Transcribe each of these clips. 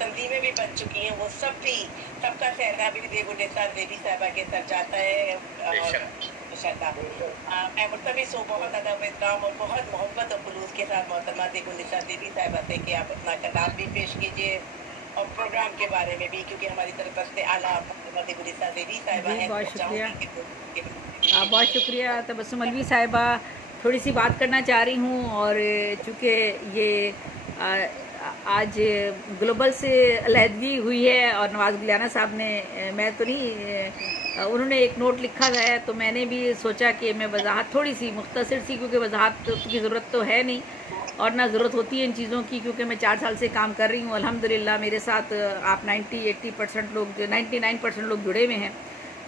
तंजीमें भी बन चुकी हैं, वो सब भी, सबका सहना भी देवुन्निसा देवी साहिबा के सर जाता है। और मैं मुल्तमिस हूँ बहुत अदब एहतराम और बहुत मोहब्बत और खुलूस के साथ मोहतरमा देवुन्निसा देवी साहिबा से कि आप अपना कलाम भी पेश कीजिए और प्रोग्राम के बारे में भी, क्योंकि हमारी तरफ से आला मोहतरमा देवुन्निसा देवी साहिबा जी है। बहुत शुक्रिया, चाहूँगी बहुत शुक्रिया तबस्सुम अलवी साहिबा। थोड़ी सी बात करना चाह रही हूँ, और चूँकि ये आ, आज ग्लोबल से अलहदगी हुई है और नवाज़ गुलियाना साहब ने, मैं तो नहीं, उन्होंने एक नोट लिखा है तो मैंने भी सोचा कि मैं वजाहत थोड़ी सी मुख्तसर सी, क्योंकि वजाहत की ज़रूरत तो है नहीं और ना ज़रूरत होती है इन चीज़ों की, क्योंकि मैं 4 साल से काम कर रही हूँ अल्हम्दुलिल्लाह। मेरे साथ आप 90-80% लोग, 99% लोग जुड़े हुए हैं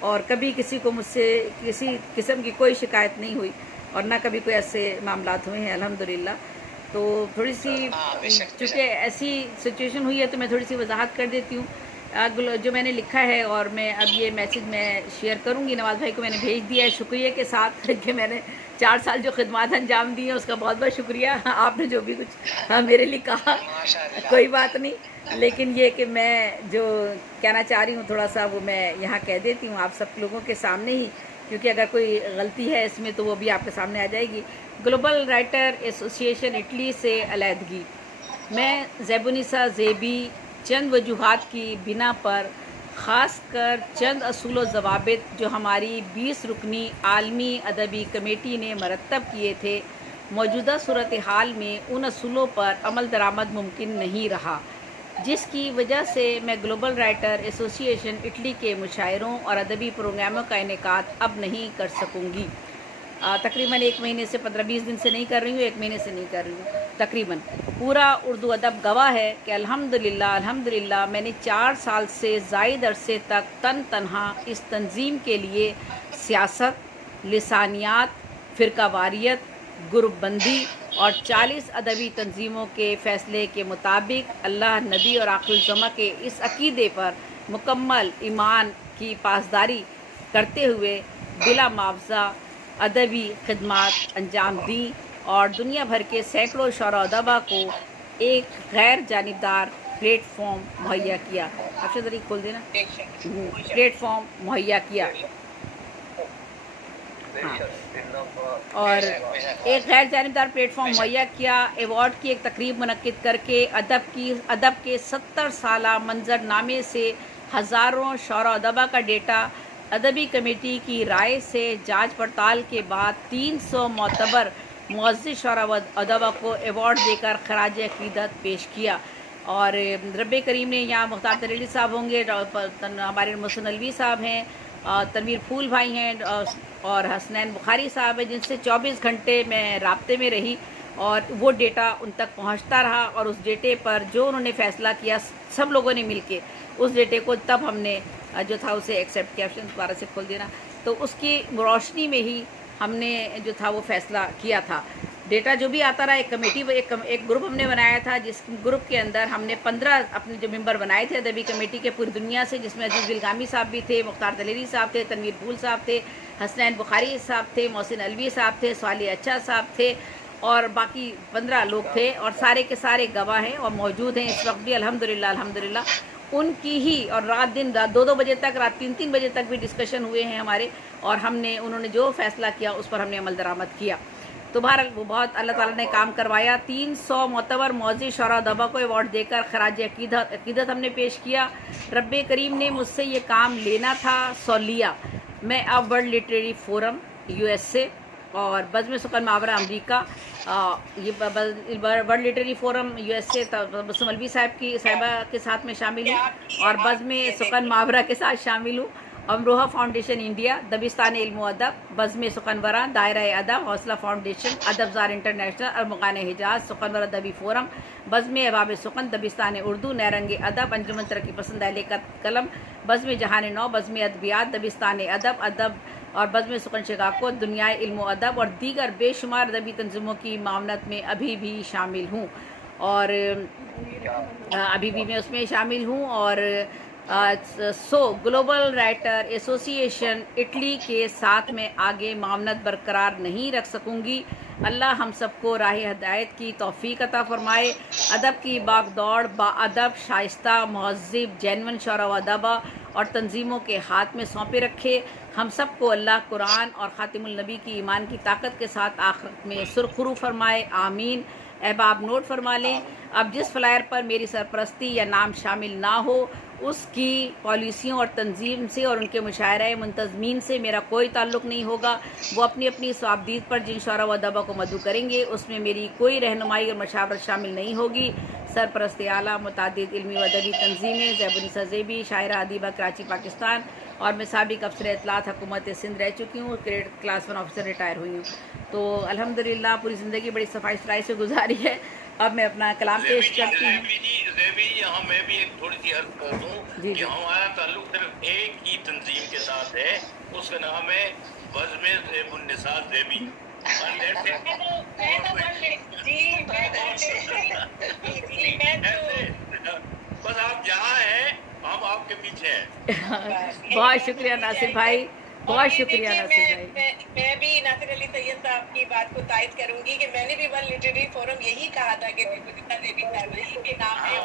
और कभी किसी को मुझसे किसी किस्म की कोई शिकायत नहीं हुई और ना कभी कोई ऐसे मामलात हुए हैं अल्हम्दुलिल्लाह। तो थोड़ी सी चूँकि ऐसी सिचुएशन हुई है तो मैं थोड़ी सी वजाहत कर देती हूँ जो मैंने लिखा है, और मैं अब ये मैसेज मैं शेयर करूँगी। नवाज़ भाई को मैंने भेज दिया है शुक्रिया के साथ कि मैंने 4 साल जो खिदमत अंजाम दी है उसका बहुत बहुत शुक्रिया। आपने जो भी कुछ मेरे लिए कहा कोई बात नहीं, लेकिन ये कि मैं जो कहना चाह रही हूँ थोड़ा सा वो मैं यहाँ कह देती हूँ आप सब लोगों के सामने ही, क्योंकि अगर कोई गलती है इसमें तो वो भी आपके सामने आ जाएगी। ग्लोबल राइटर एसोसिएशन इटली से अलहदगी। मैं ज़ेबुन्निसा ज़ेबी चंद वजूहात की बिना पर, ख़ास कर चंद असूल व ज़वाबित जो हमारी 20 रुकनी आलमी अदबी कमेटी ने मरतब किए थे, मौजूदा सूरत हाल में उन असूलों पर अमल दरामद मुमकिन नहीं रहा, जिसकी वजह से मैं ग्लोबल राइटर एसोसिएशन इटली के मुशायरों और अदबी प्रोग्रामों का इनेकाद अब नहीं कर सकूँगी। तकरीबन 1 महीने से 15-20 दिन से नहीं कर रही हूँ, 1 महीने से नहीं कर रही हूँ तकरीबन। पूरा उर्दू अदब गवाह है कि अल्हम्दुलिल्लाह मैंने 4 साल से ज़ायद अरसे तक तनहा इस तंजीम के लिए सियासत, लिसानियात, फ़िरकावारियत, ग्रुपबंदी और 40 अदबी तंजीमों के फ़ैसले के मुताबिक अल्लाह, नबी और आखिरुल ज़मा के इस अक़ीदे पर मुकम्मल ईमान की पासदारी करते हुए बिला मुआवज़ा अदबी खिदमत अंजाम दी और दुनिया भर के सैकड़ों शोरा अदबा को एक गैर जानिबदार प्लेटफॉर्म मुहैया किया। अक्षर तरीक खोल देना। प्लेटफॉर्म मुहैया किया, हाँ, और एक गैर जानिबदार प्लेटफॉर्म मुहैया किया। एवॉर्ड की एक तकरीब मुनक्किद करके अदब के 70 साला मंजरनामे से हज़ारों शोरा अदबा का डेटा अदबी कमेटी की राय से जांच पड़ताल के बाद 300 मोतबर मुअज़्ज़िज़ शोरा अदबा को एवॉर्ड देकर खराज अक़ीदत पेश किया। और रब्बे करीम ने यहाँ मुख्तार तरेली साहब होंगे, हमारे मोहसिन अलवी साहब हैं, तनवीर फूल भाई हैं और हसनैन बुखारी साहब हैं, जिनसे 24 घंटे मैं राब्ते में रही और वो डेटा उन तक पहुँचता रहा। और उस डेटे पर जो उन्होंने फ़ैसला किया सब लोगों ने मिल के उस डेटे को तब हमने जो था उसे एक्सेप्ट किया। ऑप्शन दोबारा से खोल देना। तो उसकी रोशनी में ही हमने जो था वो फ़ैसला किया था। डेटा जो भी आता रहा, एक कमेटी, एक ग्रुप हमने बनाया था, जिस ग्रुप के अंदर हमने 15 अपने जो मेंबर बनाए थे अदबी कमेटी के पूरी दुनिया से, जिसमें अजीज़ बिलगामी साहब भी थे, मुख्तार तलेरी साहब थे, तनवीर फूल साहब थे, हसनैन बुखारी साहब थे, मोहसिन अलवी साहब थे, स्वाली अच्छा साहब थे और बाकी 15 लोग थे और सारे के सारे गवाह हैं और मौजूद हैं इस वक्त भी अल्हम्दुलिल्लाह। उनकी ही और रात 2-2 बजे तक, रात 3-3 बजे तक भी डिस्कशन हुए हैं हमारे, और हमने उन्होंने जो फ़ैसला किया उस पर हमने अमल दरामद किया। तो बहरहाल वो बहुत अल्लाह ताला ने काम करवाया। 300 मोतबर मुअज़्ज़िज़ शोरा अदबा को अवार्ड देकर खराज अक़ीदत हमने पेश किया। रब्बे करीम ने मुझसे ये काम लेना था, सो लिया। मैं अब वर्ल्ड लिटरेरी फोरम USA और बज़्म सुकन मावरा अमरीका, ये world literary forum USA Tabassum Alvi साहिबा के साथ में शामिल हूँ और बज़्म सुकन मावरा के साथ शामिल हूँ। अमरोहा फाउंडेशन इंडिया, दबिस्तान इल्म अदब, बज़्म सुकनवरा, दायरा अदब, हौसला फाउंडेशन, अदबज़ार इंटरनेशनल, अरमगान हिजाज, सुकनवरा अदबी फोरम, बज़्म अहबाब सुकन, दबिस्तान उर्दू, नैरंग अदब, अंजुमन तरक्की पसंद अहले कलम, बज़्म जहान नौ, बज़्म अदबियात, दबिस्तान अदब और बज़्म सुकन शिकागो, दुनिया इल्म अदब और दीगर बेशुमार अदबी तंज़ीमों की मामनत में अभी भी शामिल हूँ और अभी भी मैं उसमें शामिल हूँ। और ग्लोबल राइटर एसोसिएशन इटली के साथ में आगे मामनत बरकरार नहीं रख सकूँगी। अल्लाह हम सबको राह हदायत की तौफीक अता फ़रमाए, अदब की बागदौड़ बाअदब शाइस्ता महज़्ज़ब जेन्युइन शौरा व अदबा और तंजीमों के हाथ में सौंपे रखे। हम सबको अल्लाह कुरान और ख़ातिमुल नबी की ईमान की ताकत के साथ आखिरत में सुरखरू फरमाए, आमीन। अहबाब नोट फरमा लें, अब जिस फ्लायर पर मेरी सरपरस्ती या नाम शामिल ना हो उसकी पॉलिसियों और तंजीम से और उनके मुशायरा मुंतज़मीन से मेरा कोई ताल्लुक़ नहीं होगा। वो अपनी अपनी स्वाबदीद पर जिन शौरा व अदबा को मदऊ करेंगे उसमें मेरी कोई रहनुमाई और मशावरत शामिल नहीं होगी। सरपरस्त आला मुतादिद इल्मी व अदबी तंजीमें ज़ैबुनिसा ज़ेबी शायरा अदीबा कराची पाकिस्तान, और मैं साबिक़ अफसर इत्तलात हुकूमत सिंध रह चुकी हूँ, ग्रेड क्लास 1 ऑफिसर रिटायर हुई हूँ। तो अल्हम्दुलिल्लाह पूरी ज़िंदगी बड़ी सफाई सुथराई से गुजारी है। अब मैं अपना कलाम पेश करती हूँ। यहाँ मैं भी एक थोड़ी सी अर्ज कर दूँ कि हमारा ताल्लुक सिर्फ एक ही तंजीम के साथ है, उसका नाम है बज़्म ज़ैबुन्निसा ज़ेबी। बस आप जहाँ हैं हम आपके पीछे हैं। बहुत शुक्रिया नासिर भाई, बहुत शुक्रिया नासिर भाई। मैं भी नासिर अली सैयद साहब की बात को तायद करूंगी कि मैंने भी वर्ल्ड लिटरेरी फोरम यही कहा था कि दीबुनिसा ज़ेबी साहब के नाम है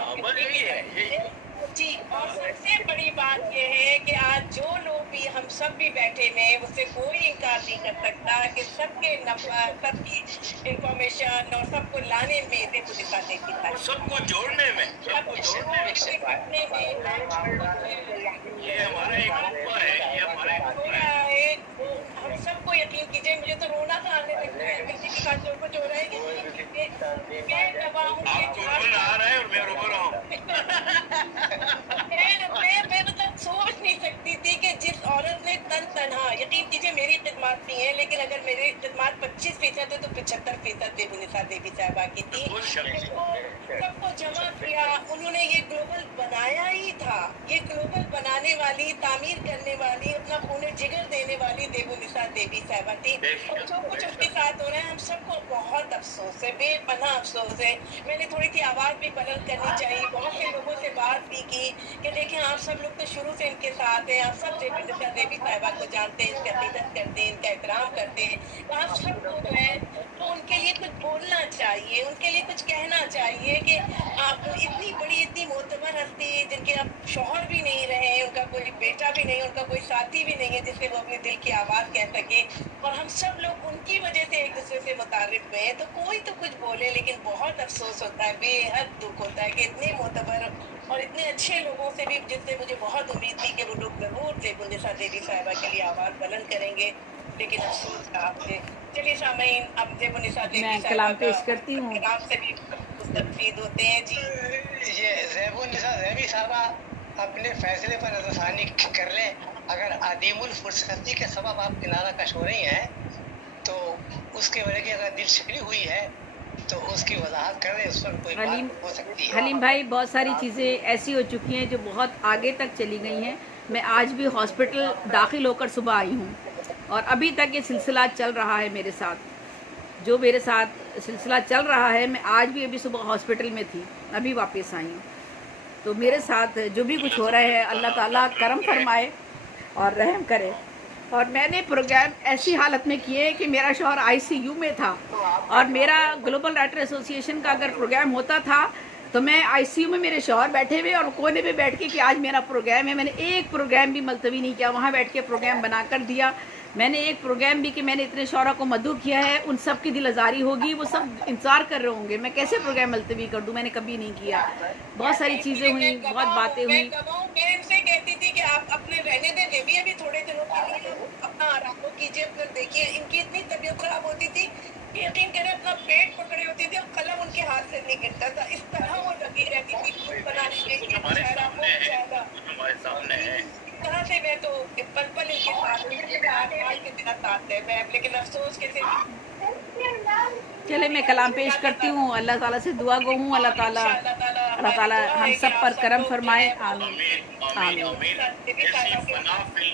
जी। और सबसे बड़ी बात यह है कि आज जो लोग भी हम सब भी बैठे में उससे कोई इनकार नहीं कर सकता कि सबकी इंफॉर्मेशन और सबको लाने में दीबुनिसा ज़ेबी साहब, सबको जोड़ने में ये हमारा एक मौका है, ये हमारा एक मौका है। हम सबको यकीन कीजिए, मुझे तो रोना सा आने लगता है किसी के साथ जो कुछ हो रहा है कि मैं दबाऊं आपको रोना आ रहा है और मैं रो रहा हूँ। मैं मतलब सोच नहीं सकती थी कि जिस औरत ने तनहा, यकीन कीजिए मेरी खिदमत नहीं है लेकिन अगर मेरी खिदमत 25% है तो 75% दीबुनिसा ज़ेबी साहबा की थी। सबको जमा किया उन्होंने, ये ग्लोबल बनाया ही था, ये ग्लोबल बनाने वाली, तामीर करने वाली, अपना खून जिगर देने वाली दीबुनिसा ज़ेबी साहबा थी। और जो कुछ उसके साथ हो रहा है हम सबको बहुत अफसोस है, बेपनाह अफसोस है। मैंने थोड़ी सी आवाज़ भी बुलंद करनी चाहिए, बहुत से लोगों से बात भी की कि देखें आप सब लोग तो शुरू से इनके साथ हैं, आप सब दीबुनिसा ज़ेबी साहबा को जानते हैं, इनकी अक़ीदत करते हैं, इनका एहतराम करते हैं, आप सब लोग हैं तो उनके लिए कुछ बोलना चाहिए, उनके लिए कुछ कहना चाहिए कि आप इतनी बड़ी इतनी मोतबर हस्ती जिनके अब शौहर भी नहीं रहे, उनका कोई बेटा भी नहीं, उनका कोई साथी भी नहीं है जिससे वो अपने दिल की आवाज़ कह सके, और हम सब लोग उनकी वजह से एक दूसरे से मुतारिफ हुए हैं, तो कोई तो कुछ बोले। लेकिन बहुत अफसोस होता है, बेहद दुख होता है कि इतने मोतबर और इतने अच्छे लोगों से भी, जिससे मुझे बहुत उम्मीद थी कि वो लोग ज़रूर दीबुनिसा ज़ेबी साहबा के लिए आवाज़ बुलंद करेंगे, लेकिन अफसोस था आपसे। चलिए सामईन, अब दीबुनिसा ज़ेबी कलाम पेश करती हूँ। कलाम से भी मुस्तफ़ीद होते हैं जी। ये दीबुनिसा ज़ेबी साहबा अपने फैसले पर नज़रसानी कर लें। अगर अदीमुल फुर्सती के सबब आप किनारा कश हो रही हैं तो उसके वजह की अगर दिल शिकली हुई है तो उसकी वजाहत कर दें, उस पर कोई बात हो सकती है। हलीम भाई, बहुत सारी चीज़ें ऐसी हो चुकी हैं जो बहुत आगे तक चली गई हैं। मैं आज भी हॉस्पिटल दाखिल होकर सुबह आई हूँ और अभी तक ये सिलसिला चल रहा है मेरे साथ, जो मेरे साथ सिलसिला चल रहा है। मैं आज भी अभी सुबह हॉस्पिटल में थी, अभी वापस आई हूँ। तो मेरे साथ जो भी कुछ हो रहा है अल्लाह ताला करम फरमाए और रहम करे। और मैंने प्रोग्राम ऐसी हालत में किए कि मेरा शौहर आईसीयू में था और मेरा ग्लोबल राइटर एसोसिएशन का अगर प्रोग्राम होता था तो मैं आईसीयू में मेरे शौहर बैठे हुए और कोने पे बैठ के कि आज मेरा प्रोग्राम है, मैंने एक प्रोग्राम भी मुलतवी नहीं किया, वहाँ बैठ के प्रोग्राम बना कर दिया। मैंने एक प्रोग्राम भी कि मैंने इतने शौहरा को मदऊ किया है, उन सब की दिल आज़ारी होगी, वो सब इंतज़ार कर रहे होंगे मैं कैसे प्रोग्राम मुलतवी कर दूँ, मैंने कभी नहीं किया। बहुत सारी चीज़ें हुई, बहुत बातें हुई। मैं इनसे कहती थी कि आप अपने रहने दें, बेबी अभी थोड़े दिनों के लिए अपना आराम कीजिए, अपना देखिए। इनकी इतनी तबीयत खराब होती थी कि यकीन करें अपना पेट पकड़े होती थी और कलम उनके हाथ से नहीं गिरता था, इस तरह वो लगी रहती थी कुछ बनाने में कि हमारे सामने है। तरह से मैं तो पल पल इनके साथ के बिना साथ है मैं, लेकिन अफसोस के चले मैं कलाम पेश करती हूँ। अल्लाह ताला से दुआ गो हूँ, अल्लाह ताला हम सब पर करम फरमाए, आमीन आमीन।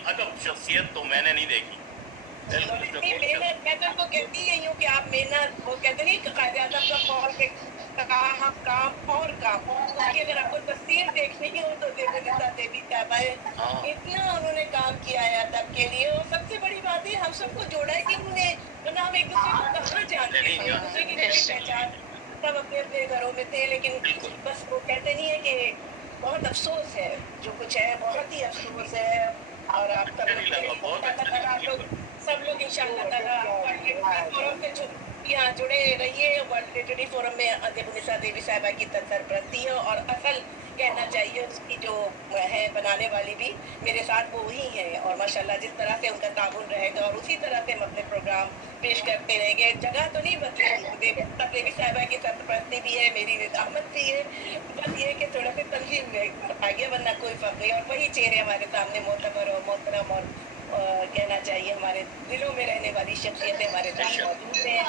अदब शख्सियत तो मैंने नहीं देखी। मेहनत, मैं तो उनको कहती ही हूँ कि आप मेहनत, वो कहते नहीं कायदे आज़म का कॉल के काम और काम, उसकी अगर आपको तस्वीर देखनी हो तो देवनिता देवी साहबा इतना उन्होंने काम किया है अदब के लिए, और सबसे बड़ी बात है हम सबको जोड़ा है कि उन्होंने, वरना हम एक दूसरे को कहाँ जानते थे, एक दूसरे की कोई पहचान, सब अपने अपने घरों में थे, लेकिन बस वो कहते नहीं है कि बहुत अफसोस है जो कुछ है, बहुत ही अफसोस है। और आप सब लोग इंशाअल्लाह ताला फोरम से यहाँ जुड़े रहिए। वर्ल्ड लिटरेरी फोरम में देवनिता देवी साहिबा की सरपरस्ती है, और असल कहना चाहिए उसकी जो है बनाने वाली भी मेरे साथ वो ही है, और माशाल्लाह जिस तरह से उनका ताउन रहेगा और उसी तरह से हम अपने प्रोग्राम पेश करते रहेंगे। जगह तो नहीं बदलेगी, देवी साहिबा की सरपरस्ती भी है, मेरी निजामत भी है, बस ये कि थोड़ा सा तंजीम में आ गया, वरना कोई फर्क नहीं। और वही चेहरे हमारे सामने मोतबर और मोहतरम और कहना चाहिए हमारे दिलों में रहने वाली शख्सियतें हमारे साथ मौजूद हैं।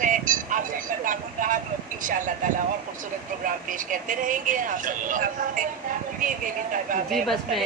है आप सबका ताउन रहा तो इंशाअल्लाह ताला और खूबसूरत प्रोग्राम पेश करते रहेंगे। आप सबके साथ जी बस मैं